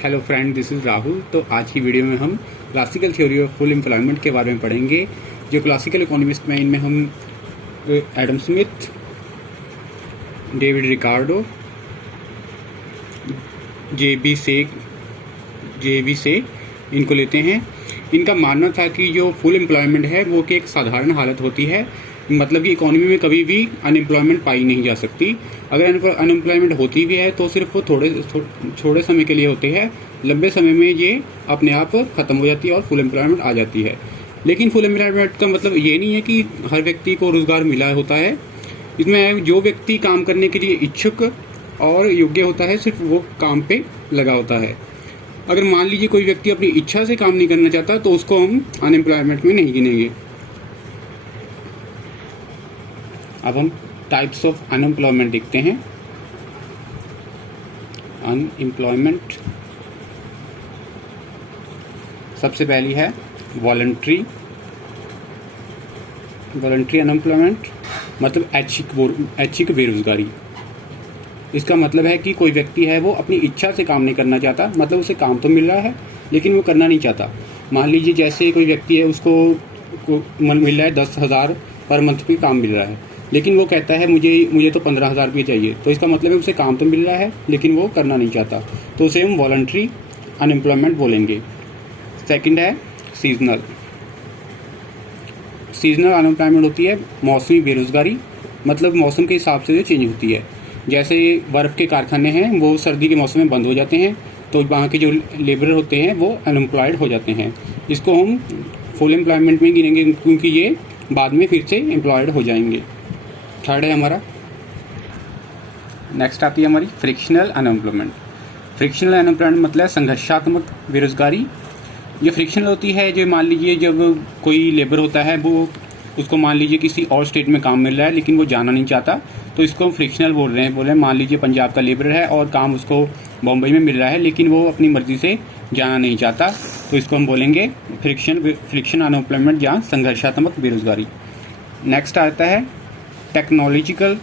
Hello friend, this is Rahul. तो आज की वीडियो में हम classical theory of full employment के बारे में पढ़ेंगे। जो क्लासिकल इकोनॉमिस्ट में, इनमें हम Adam Smith, David Ricardo, J B Say इनको लेते हैं। इनका मानना था कि जो फुल एम्प्लॉयमेंट है वो कि एक साधारण हालत होती है, मतलब कि इकोनॉमी में कभी भी अनएम्प्लॉयमेंट पाई नहीं जा सकती। अगर अनएम्प्लॉयमेंट होती भी है तो सिर्फ वो थोड़े समय के लिए होते हैं। लंबे समय में ये अपने आप ख़त्म हो जाती है और फुल एम्प्लॉयमेंट आ जाती है। लेकिन फुल एम्प्लॉयमेंट का मतलब ये नहीं है कि हर व्यक्ति को रोज़गार मिला होता है। इसमें जो व्यक्ति काम करने के लिए इच्छुक और योग्य होता है, सिर्फ वो काम पे लगा होता है। अगर मान लीजिए कोई व्यक्ति अपनी इच्छा से काम नहीं करना चाहता तो उसको हम अनएम्प्लॉयमेंट में नहीं गिनेंगे। अब हम टाइप्स ऑफ अनएम्प्लॉयमेंट देखते हैं। अनएम्प्लॉयमेंट सबसे पहली है वॉलंटरी अनएम्प्लॉयमेंट, मतलब ऐच्छिक बेरोजगारी। इसका मतलब है कि कोई व्यक्ति है वो अपनी इच्छा से काम नहीं करना चाहता, मतलब उसे काम तो मिल रहा है लेकिन वो करना नहीं चाहता। मान लीजिए जैसे कोई व्यक्ति है, उसको मिल रहा है 10,000 पर मंथ पे काम मिल रहा है, लेकिन वो कहता है मुझे तो 15,000 रुपये चाहिए। तो इसका मतलब है उसे काम तो मिल रहा है लेकिन वो करना नहीं चाहता, तो उसे हम वॉलंटरी अनएम्प्लॉयमेंट बोलेंगे। सेकंड है सीजनल अनएम्प्लॉयमेंट होती है मौसमी बेरोजगारी, मतलब मौसम के हिसाब से जो चेंज होती है। जैसे बर्फ़ के कारखाने हैं वो सर्दी के मौसम में बंद हो जाते हैं, तो वहाँ के जो लेबर होते हैं वो अनएम्प्लॉयड हो जाते हैं। इसको हम फुल एम्प्लॉयमेंट में गिनेंगे क्योंकि ये बाद में फिर से एम्प्लॉयड हो जाएंगे। थर्ड है हमारा, नेक्स्ट आती है हमारी फ्रिक्शनल अनएम्प्लॉयमेंट। फ्रिक्शनल अनएम्प्लॉयमेंट मतलब संघर्षात्मक बेरोजगारी। ये फ्रिक्शनल होती है, जो मान लीजिए जब कोई लेबर होता है वो उसको मान लीजिए किसी और स्टेट में काम मिल रहा है लेकिन वो जाना नहीं चाहता, तो इसको हम फ्रिक्शनल बोल रहे हैं। मान लीजिए पंजाब का लेबर है और काम उसको बम्बई में मिल रहा है लेकिन वो अपनी मर्जी से जाना नहीं चाहता, तो इसको हम बोलेंगे फ्रिक्शन अनएम्प्लॉयमेंट या संघर्षात्मक बेरोजगारी। नेक्स्ट आता है टेक्नोलॉजिकल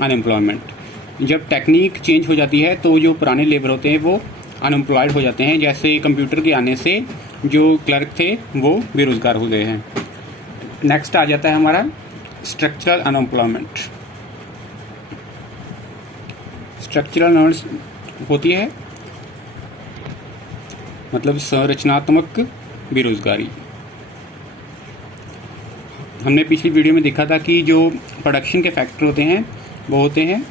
अनएम्प्लॉयमेंट। जब टेक्निक चेंज हो जाती है तो जो पुराने लेबर होते हैं वो अनएम्प्लॉयड हो जाते हैं। जैसे कंप्यूटर के आने से जो क्लर्क थे वो बेरोजगार हो गए हैं। नेक्स्ट आ जाता है हमारा स्ट्रक्चरल अनएम्प्लॉयमेंट। स्ट्रक्चरल होती है मतलब संरचनात्मक बेरोजगारी। हमने पिछली वीडियो में देखा था कि जो प्रोडक्शन के फैक्टर होते हैं वो होते हैं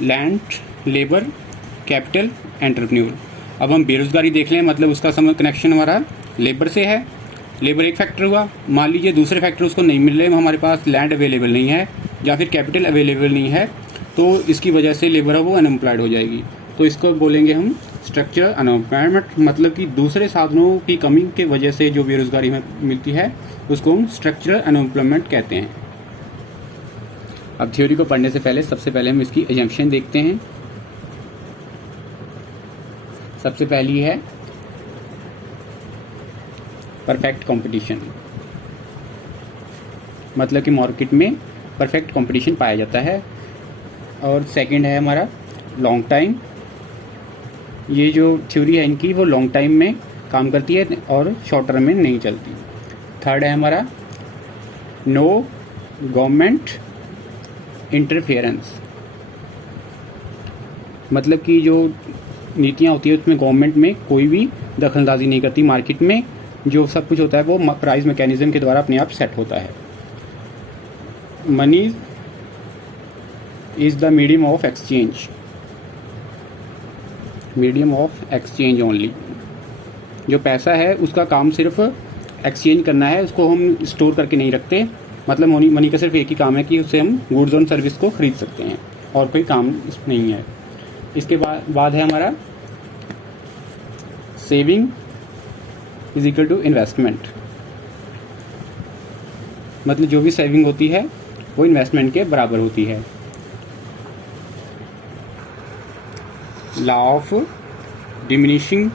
लैंड, लेबर, कैपिटल, एंटरप्रेन्योर। अब हम बेरोजगारी देख लें, मतलब उसका कनेक्शन हमारा लेबर से है। लेबर एक फैक्टर हुआ, मान लीजिए दूसरे फैक्टर उसको नहीं मिल रहे, हमारे पास लैंड अवेलेबल नहीं है या फिर कैपिटल अवेलेबल नहीं है, तो इसकी वजह से लेबर है वो अनएम्प्लॉयड हो जाएगी। तो इसको बोलेंगे हम स्ट्रक्चरल अनएम्प्लॉयमेंट, मतलब कि दूसरे साधनों की कमी की वजह से जो बेरोजगारी में मिलती है उसको हम स्ट्रक्चरल अनएम्प्लॉयमेंट कहते हैं। अब थ्योरी को पढ़ने से पहले सबसे पहले हम इसकी एजम्पशन देखते हैं। सबसे पहली है परफेक्ट कंपटीशन, मतलब कि मार्केट में परफेक्ट कंपटीशन पाया जाता है। और सेकंड है हमारा लॉन्ग टाइम। ये जो थ्योरी है इनकी वो लॉन्ग टाइम में काम करती है और शॉर्ट टर्म में नहीं चलती। थर्ड है हमारा नो गवर्नमेंट इंटरफेरेंस, मतलब कि जो नीतियाँ होती है उसमें गवर्नमेंट में कोई भी दखलंदाजी नहीं करती। मार्केट में जो सब कुछ होता है वो प्राइस मैकेनिज्म के द्वारा अपने आप सेट होता है। Money is the medium of exchange only. जो पैसा है उसका काम सिर्फ एक्सचेंज करना है, उसको हम स्टोर करके नहीं रखते। मतलब मनी का सिर्फ एक ही काम है कि उससे हम गुड्स और सर्विस को खरीद सकते हैं, और कोई काम नहीं है। इसके बाद है हमारा saving is equal to investment, मतलब जो भी सेविंग होती है वो इन्वेस्टमेंट के बराबर होती है। लॉ ऑफ डिमिनिशिंग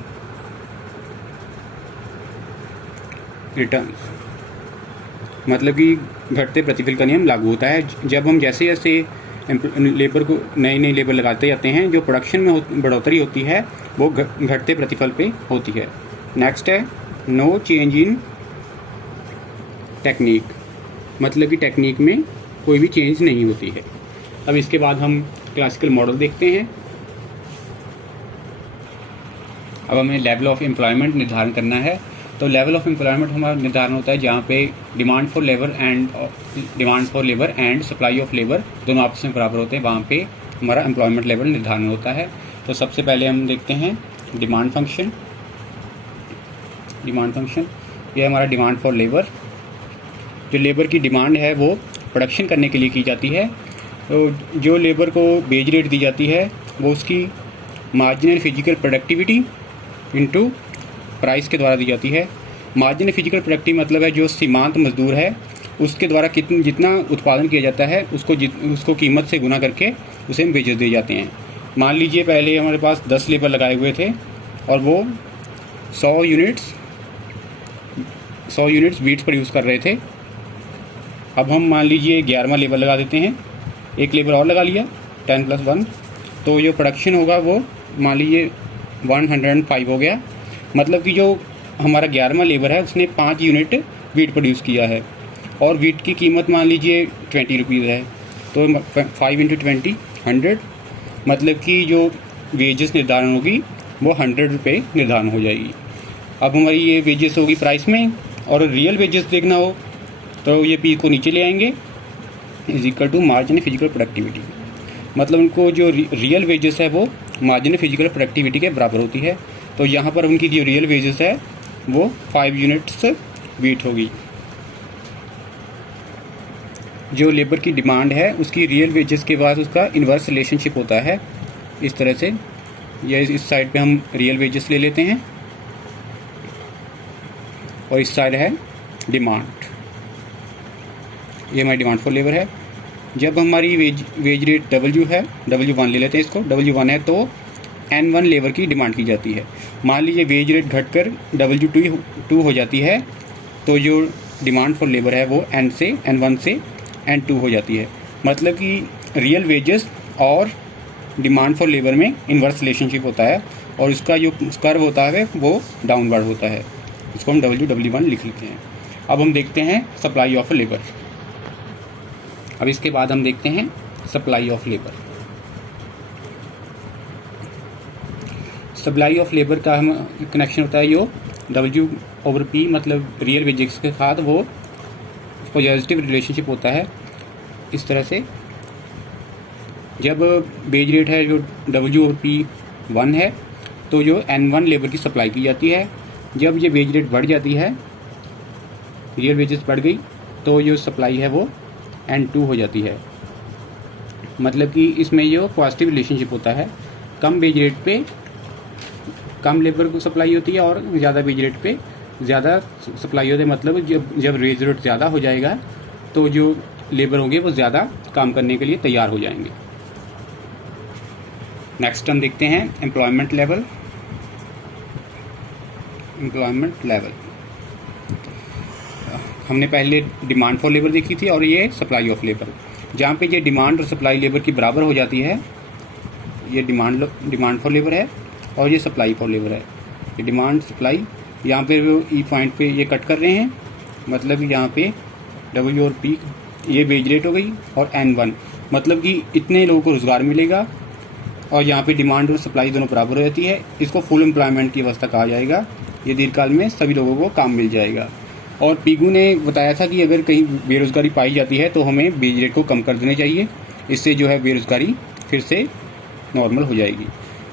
रिटर्न्स, मतलब कि घटते प्रतिफल का नियम लागू होता है। जब हम जैसे जैसे लेबर को नई नई लेबर लगाते जाते हैं, जो प्रोडक्शन में बढ़ोतरी होती है वो घटते प्रतिफल पे होती है। नेक्स्ट है नो चेंज इन टेक्निक, मतलब कि टेक्निक में कोई भी चेंज नहीं होती है। अब इसके बाद हम क्लासिकल मॉडल देखते हैं। अब हमें लेवल ऑफ एम्प्लॉयमेंट निर्धारण करना है। तो लेवल ऑफ एम्प्लॉयमेंट हमारा निर्धारण होता है जहाँ पे demand for labour and supply of labour दोनों आपस में बराबर होते हैं, वहाँ पे हमारा एम्प्लॉयमेंट लेवल निर्धारण होता है। तो सबसे पहले हम देखते हैं डिमांड फंक्शन। ये हमारा डिमांड फॉर लेबर, जो लेबर की डिमांड है वो प्रोडक्शन करने के लिए की जाती है। तो जो लेबर को वेज रेट दी जाती है वो उसकी marginal physical productivity into price के द्वारा दी जाती है। मार्जिनल फिजिकल प्रोडक्टिविटी मतलब है जो सीमांत मजदूर है उसके द्वारा जितना उत्पादन किया जाता है उसको कीमत से गुना करके उसे वेजेस दिए जाते हैं। मान लीजिए पहले हमारे पास 10 लेबर लगाए हुए थे और वो 100 यूनिट्स वीट्स प्रोड्यूस कर रहे थे। अब हम मान लीजिए 11वां लेबर लगा देते हैं, एक लेबर और लगा लिया 10 + 1, तो जो प्रोडक्शन होगा वो मान लीजिए 105 हो गया। मतलब कि जो हमारा 11वां लेबर है उसने 5 यूनिट वीट प्रोड्यूस किया है और वीट की कीमत मान लीजिए 20 रुपीज़ है। तो 5 × 20 100, मतलब कि जो वेजेस निर्धारण होगी वो 100 रुपये निर्धारण हो जाएगी। अब हमारी ये वेजेस होगी प्राइस में, और रियल वेजेस देखना हो तो ये पी को नीचे ले आएंगे = मार्जिनल फिजिकल प्रोडक्टिविटी, मतलब उनको जो रियल वेजेस है वो मार्जिनल फिजिकल प्रोडक्टिविटी के बराबर होती है। तो यहाँ पर उनकी जो रियल वेजेस है वो 5 यूनिट्स वीट होगी। जो लेबर की डिमांड है उसकी रियल वेजेस के बाद उसका इन्वर्स रिलेशनशिप होता है इस तरह से। ये इस साइड पे हम रियल वेजेस ले लेते हैं और इस साइड है डिमांड, ये हमारी डिमांड फॉर लेबर है। जब हमारी वेज रेट W है, W1 ले लेते हैं इसको, W1 है तो N1 लेबर की डिमांड की जाती है। मान लीजिए वेज रेट घटकर W2 हो जाती है तो जो डिमांड फॉर लेबर है वो N1 से N2 हो जाती है। मतलब कि रियल वेजेस और डिमांड फॉर लेबर में इन्वर्स रिलेशनशिप होता है और उसका जो कर्व होता है वो डाउनवर्ड होता है, इसको हम W1 लिख लेते हैं। अब हम देखते हैं सप्लाई ऑफ लेबर। अब इसके बाद हम देखते हैं supply of labour. Supply of labour का हम कनेक्शन होता है जो W/P मतलब रियल वेजेस के साथ वो पॉजिटिव रिलेशनशिप होता है इस तरह से। जब वेज रेट है जो W/P1 है तो जो N1 लेबर की सप्लाई की जाती है। जब ये वेज रेट बढ़ जाती है, रियल वेजेस बढ़ गई, तो जो सप्लाई है वो N2 हो जाती है। मतलब कि इसमें जो पॉजिटिव रिलेशनशिप होता है, कम वेज रेट पे कम लेबर को सप्लाई होती है और ज़्यादा वेज रेट पे ज़्यादा सप्लाई होती है। मतलब जब वेज रेट ज़्यादा हो जाएगा तो जो लेबर होंगे वो ज़्यादा काम करने के लिए तैयार हो जाएंगे। नेक्स्ट हम देखते हैं एम्प्लॉयमेंट लेवल। हमने पहले डिमांड फॉर लेबर देखी थी और ये सप्लाई ऑफ लेबर। जहाँ पे ये डिमांड और सप्लाई लेबर की बराबर हो जाती है, ये डिमांड फॉर लेबर है और ये सप्लाई फॉर लेबर है। ये डिमांड सप्लाई, यहाँ पे वो ई पॉइंट पे ये कट कर रहे हैं, मतलब यहाँ पे W/P ये वेज रेट हो गई और N1 मतलब कि इतने लोगों को रोज़गार मिलेगा और यहाँ पे डिमांड और सप्लाई दोनों बराबर हो जाती है। इसको फुल एम्प्लॉयमेंट की अवस्था कहा जाएगा। ये दीर्घकाल में सभी लोगों को काम मिल जाएगा। और पीगू ने बताया था कि अगर कहीं बेरोज़गारी पाई जाती है तो हमें वेज रेट को कम कर देना चाहिए, इससे जो है बेरोज़गारी फिर से नॉर्मल हो जाएगी।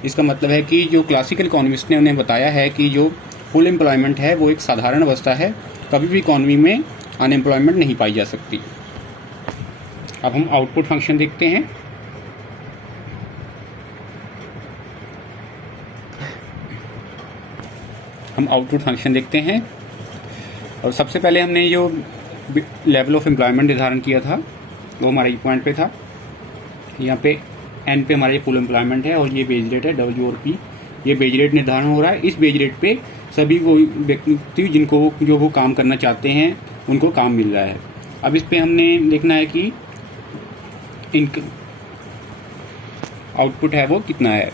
इसका मतलब है कि जो क्लासिकल इकोनॉमिस्ट ने उन्हें बताया है कि जो फुल एम्प्लॉयमेंट है वो एक साधारण अवस्था है, कभी भी इकॉनमी में अनएम्प्लॉयमेंट नहीं पाई जा सकती। अब हम आउटपुट फंक्शन देखते हैं। और सबसे पहले हमने जो लेवल ऑफ एम्प्लॉयमेंट निर्धारण किया था वो हमारा ई पॉइंट पे था। यहाँ पे N पे हमारा ये फुल एम्प्लॉयमेंट है और ये वेज रेट है W/P। ये वेज रेट निर्धारण हो रहा है। इस वेज रेट पे सभी वो व्यक्ति जिनको जो वो काम करना चाहते हैं उनको काम मिल रहा है। अब इस पे हमने देखना है कि इनक आउटपुट है वो कितना है।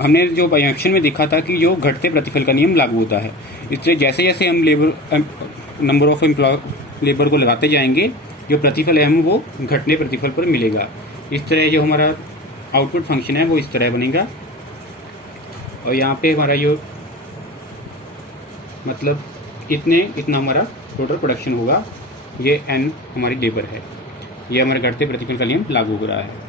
हमने जो बायोएक्शन में देखा था कि जो घटते प्रतिफल का नियम लागू होता है, इसलिए जैसे जैसे हम नंबर ऑफ लेबर को लगाते जाएंगे, जो प्रतिफल है हम वो घटने प्रतिफल पर मिलेगा। इस तरह जो हमारा आउटपुट फंक्शन है वो इस तरह बनेगा। और यहाँ पे हमारा जो मतलब इतना हमारा टोटल प्रोडक्शन होगा। ये n हमारी लेबर है, ये हमारे घटते प्रतिफल का नियम लागू हो रहा है।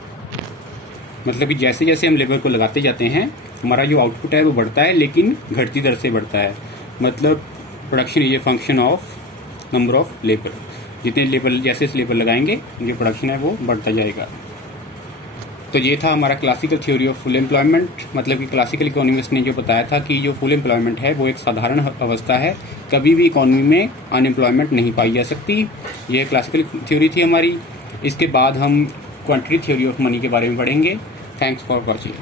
मतलब कि जैसे जैसे हम लेबर को लगाते जाते हैं हमारा जो आउटपुट है वो बढ़ता है, लेकिन घटती दर से बढ़ता है। मतलब production is a function of number of labour. जितने लेबर जैसे लेबर लगाएंगे जो प्रोडक्शन है वो बढ़ता जाएगा। तो ये था हमारा classical theory of full employment. मतलब कि क्लासिकल इकोनॉमिस्ट ने जो बताया था कि जो फुल एम्प्लॉयमेंट है वो एक साधारण अवस्था है, कभी भी इकोनॉमी में अनएम्प्लॉयमेंट नहीं पाई जा सकती। ये क्लासिकल थ्योरी थी हमारी। इसके बाद हम क्वांटिटी थ्योरी ऑफ मनी के बारे में पढ़ेंगे। Thanks for watching.